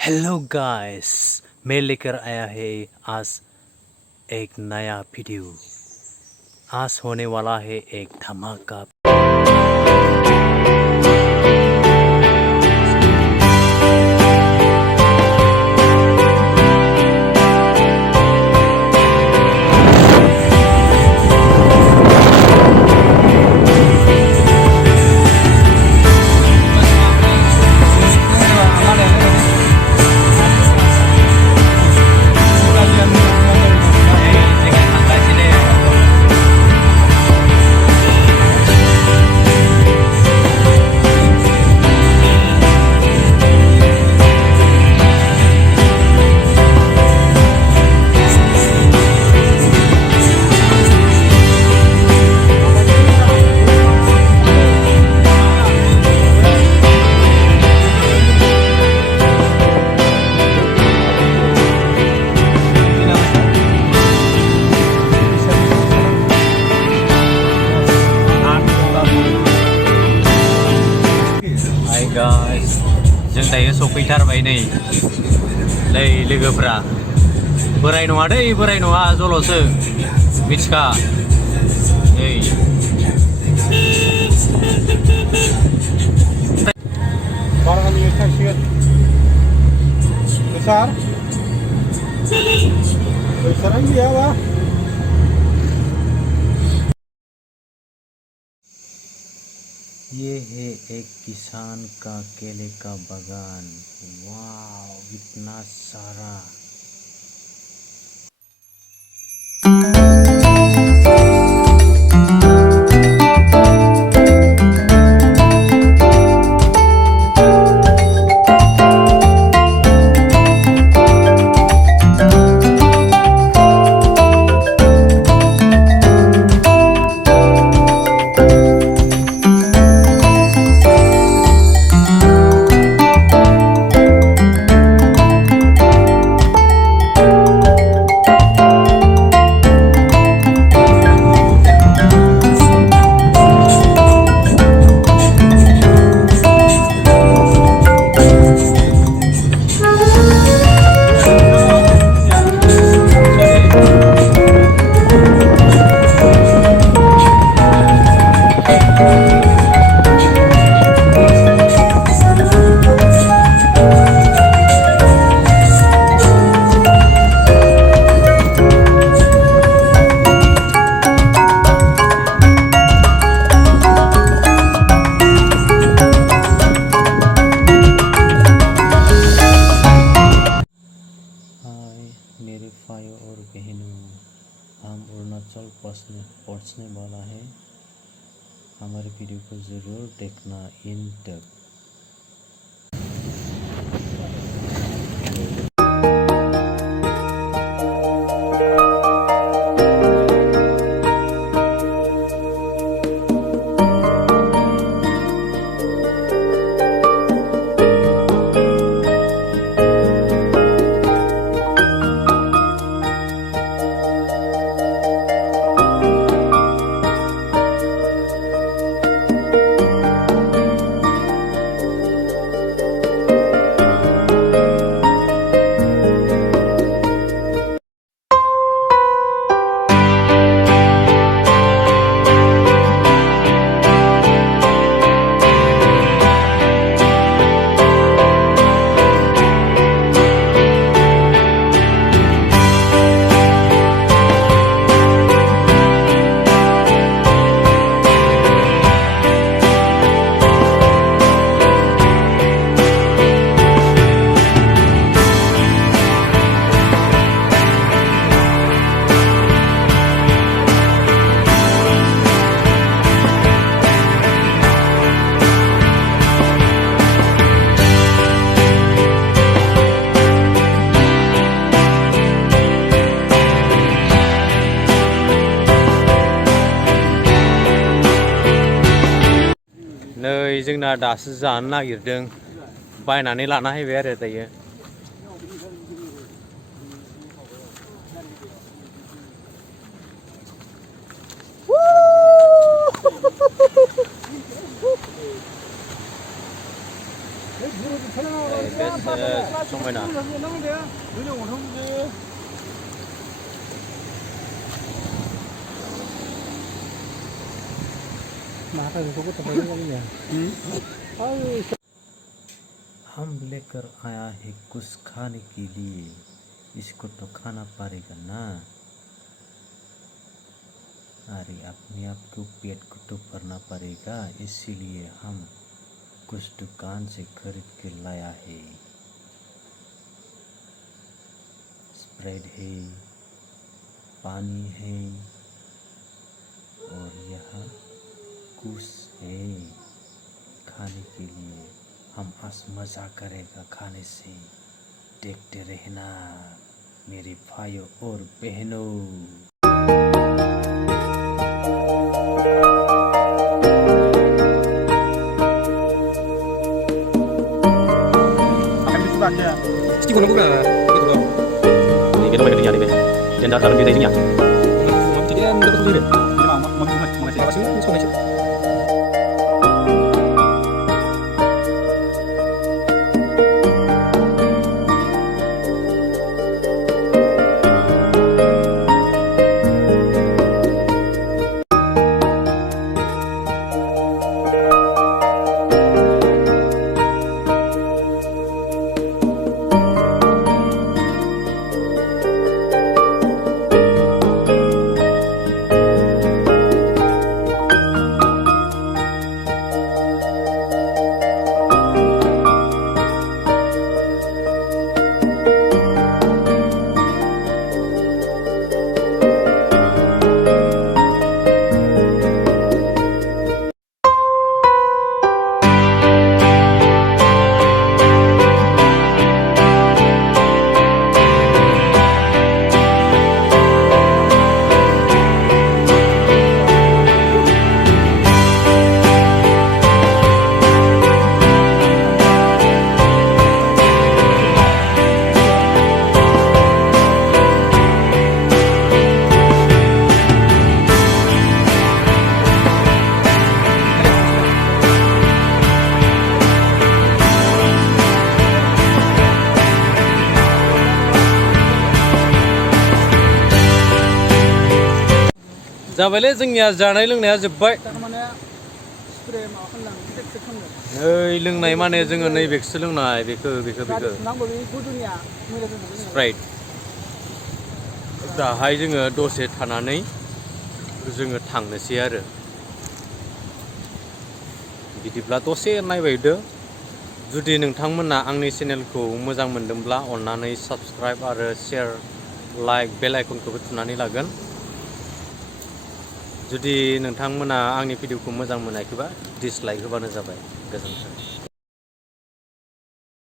Hello guys, मैं लेकर आया है आज एक नया वीडियो। आज होने वाला है एक धमाका। Guys, जों दायो सफैथारबाय नै लोगोफ्रा। बोराय नङा दै, बोराय नङा, जल'सो मिथिखा नै। बारगानि थांसिगोन besar besaran gयाबा ये है एक किसान का केले का बागान। वाव, इतना सारा। मेरे भाइयों और बहनों, हम अरुणाचल पहुँचने वाला है। हमारे वीडियो को ज़रूर देखना इन तक। नै जोंना दासो जानो नागिरदों, बायनानै लाना फैबाय आरो दायो। समायना हम लेकर आया है कुछ खाने के लिए, इसको तो खाना पड़ेगा ना। अरे अपने आप को पेट को तो भरना पड़ेगा, इसीलिए हम कुछ दुकान से खरीद के लाया है। स्प्रेड है, पानी है और यहाँ कुछ है खाने के लिए। हम आज मजा करेगा खाने से, देखते रहना मेरे भाइयों और बहनों। Pasti guna buka, gitu bang. Ini kita pakai kerja nih, jangan dalam kita isinya. Jadi kan dapat sendiri. Makasih. Makasih. जाबायलै जोंनिया जानाय लोंनाया जोब्बाय। नै लोंनाय माने जोङो नैबेखौसो लोंनाय, बेखौ स्प्राइट। दाहाय जोङो दसे थानानै जोङो थांनोसै आरो। बिदिब्ला दसे नायबायदो। जुदि नोंथांमोना आंनि चेनेलखौ मोजां मोनदोंब्ला अन्नानै साबस्क्राइब आरो शेयार, लाइक, बेल आइकनखौबो थुनानै लागोन। जुदि नोंथांमोना आंनि भिडिअखौ मोजां मोनाखैबा डिसलाइक होबानो जाबाय। गोजोन्थों।